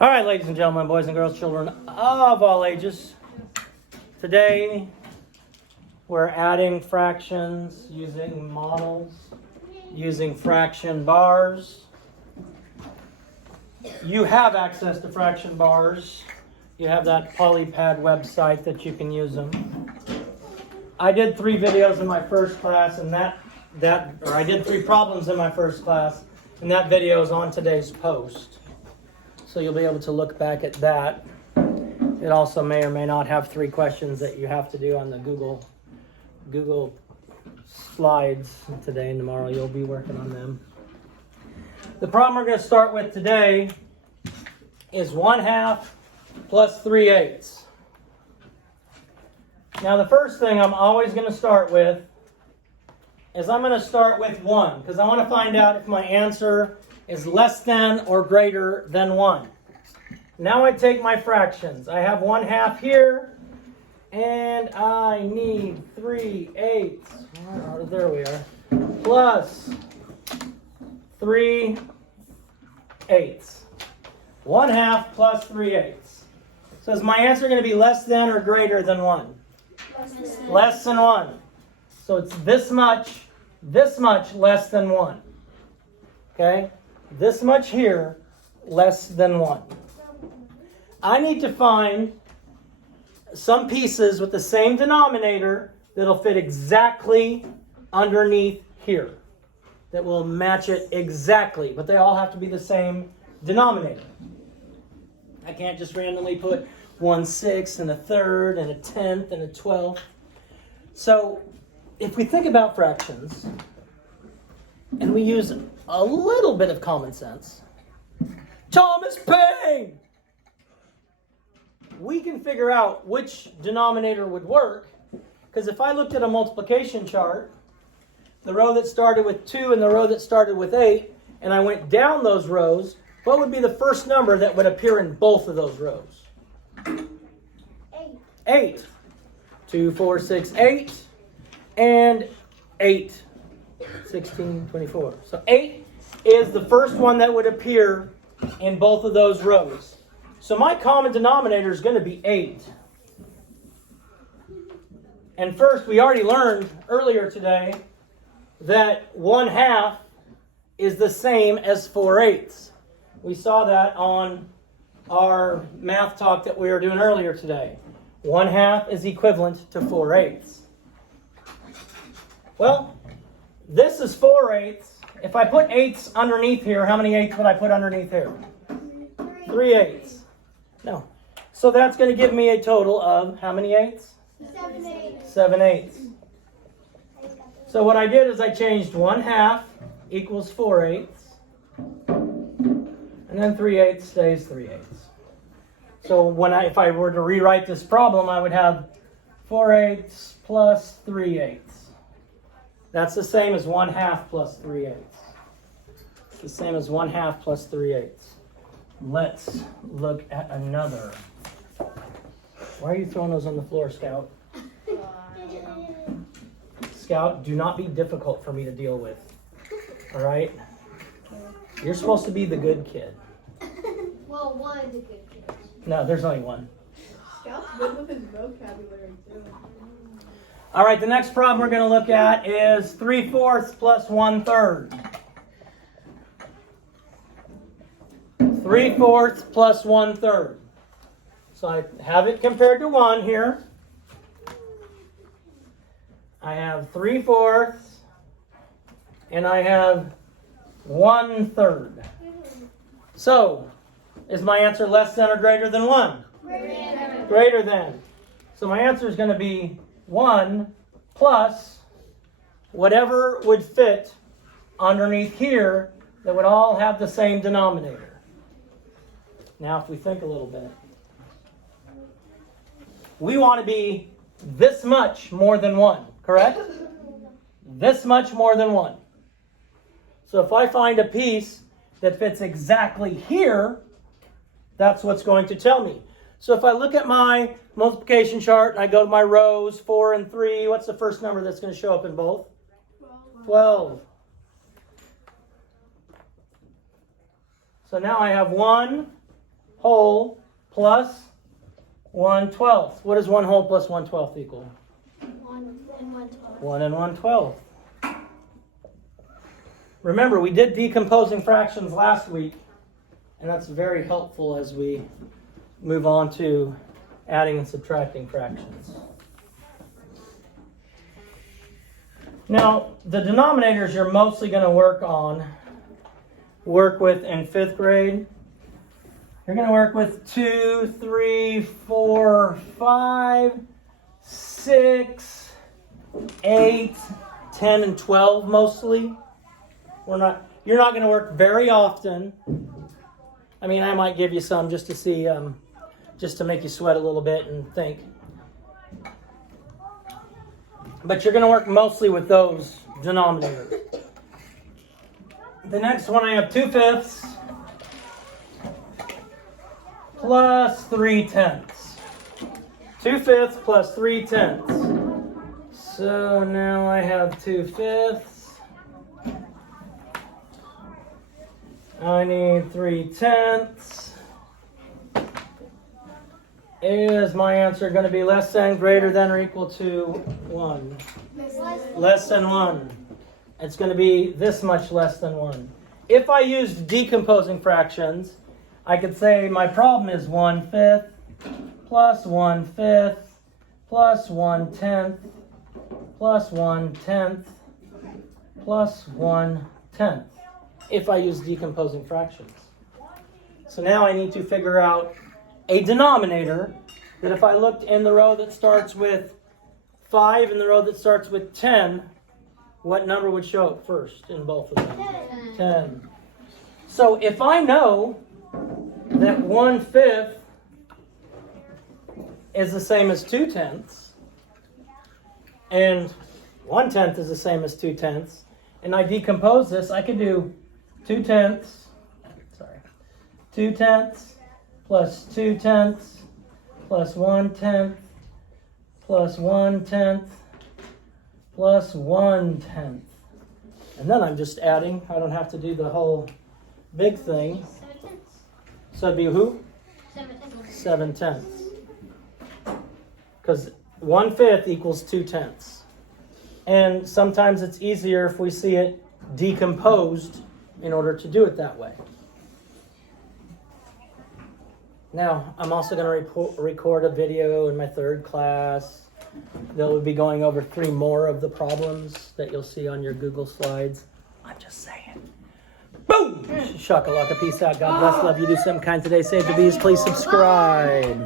All right, ladies and gentlemen, boys and girls, children of all ages. Today, we're adding fractions using models, using fraction bars. You have access to fraction bars. You have that Polypad website that you can use them. I did 3 videos in my first class, and I did 3 problems in my first class, and that video is on today's post. So you'll be able to look back at that. It also may or may not have 3 questions that you have to do on the Google Slides today and tomorrow. You'll be working on them. The problem we're going to start with today is 1/2 plus 3/8. Now the first thing I'm always going to start with is I'm going to start with 1 because I want to find out if my answer is less than or greater than 1. Now I take my fractions. I have 1/2 here, and I need 3/8. Oh, there we are. Plus 3/8. 1/2 plus 3/8. So is my answer going to be less than or greater than 1? Less than 1. So it's this much less than 1. Okay? This much here, less than 1. I need to find some pieces with the same denominator that'll fit exactly underneath here. That will match it exactly, but they all have to be the same denominator. I can't just randomly put 1/6 and 1/3 and 1/10 and 1/12. So if we think about fractions, and we use a little bit of common sense, Thomas Paine, we can figure out which denominator would work. Because if I looked at a multiplication chart, the row that started with 2 and the row that started with 8, and I went down those rows, what would be the first number that would appear in both of those rows? 8. 2, 4, 6, 8, and 8. 16, 24. So 8 is the first one that would appear in both of those rows. So my common denominator is going to be 8. And first, we already learned earlier today that 1/2 is the same as 4/8. We saw that on our math talk that we were doing earlier today. 1/2 is equivalent to 4/8. Well, this is 4/8. If I put 8s underneath here, how many 8s would I put underneath here? 3/8. No. So that's going to give me a total of how many 8s? 7 8s. So what I did is I changed 1/2 equals 4/8. And then 3/8 stays 3/8. So if I were to rewrite this problem, I would have 4/8 plus 3/8. That's the same as 1/2 plus 3/8. It's the same as 1/2 plus 3/8. Let's look at another. Why are you throwing those on the floor, Scout? Scout, do not be difficult for me to deal with. All right? You're supposed to be the good kid. Well, one is a good kid. No, there's only one. Scout's good with his vocabulary, too. All right, the next problem we're going to look at is 3/4 plus 1/3. 3/4 plus 1/3. So I have it compared to 1 here. I have 3/4 and I have 1/3. So, is my answer less than or greater than 1? Greater than. So my answer is going to be 1 plus whatever would fit underneath here that would all have the same denominator. Now if we think a little bit, we want to be this much more than 1, correct? This much more than 1. So if I find a piece that fits exactly here, that's what's going to tell me. So if I look at my multiplication chart and I go to my rows, 4 and 3, what's the first number that's going to show up in both? 12. So now I have 1 whole plus 1/12. What does 1 whole plus 1/12 equal? 1 and 1/12. 1 and 1/12. Remember, we did decomposing fractions last week, and that's very helpful as we move on to adding and subtracting fractions. Now, the denominators you're mostly going to work with in 5th grade. You're going to work with 2, 3, 4, 5, 6, 8, 10, and 12 mostly. You're not going to work very often. I mean, I might give you some just to see, just to make you sweat a little bit and think. But you're going to work mostly with those denominators. The next one, I have 2/5 plus 3/10. 2/5 plus 3/10. So now I have 2/5. I need 3/10. Is my answer going to be less than, greater than, or equal to 1? Less than 1. It's going to be this much less than 1. If I used decomposing fractions, I could say my problem is 1/5 plus 1/5 plus 1/10 plus 1/10 plus 1/10 if I use decomposing fractions. So now I need to figure out a denominator that if I looked in the row that starts with 5 and the row that starts with 10, what number would show up first in both of them? 10. So if I know that 1/5 is the same as 2/10, and 1/10 is the same as 2/10, and I decompose this, I could do 2/10 plus 2/10 plus 1/10 plus 1/10 plus 1/10. And then I'm just adding. I don't have to do the whole big thing. 7/10. So it'd be who? 7/10. 7/10. Because 1/5 equals 2/10. And sometimes it's easier if we see it decomposed in order to do it that way. Now, I'm also going to record a video in my 3rd class that will be going over 3 more of the problems that you'll see on your Google Slides. I'm just saying. Boom! Shakalaka, peace out. God bless, love you. Do something kind today. Save the bees. Please subscribe.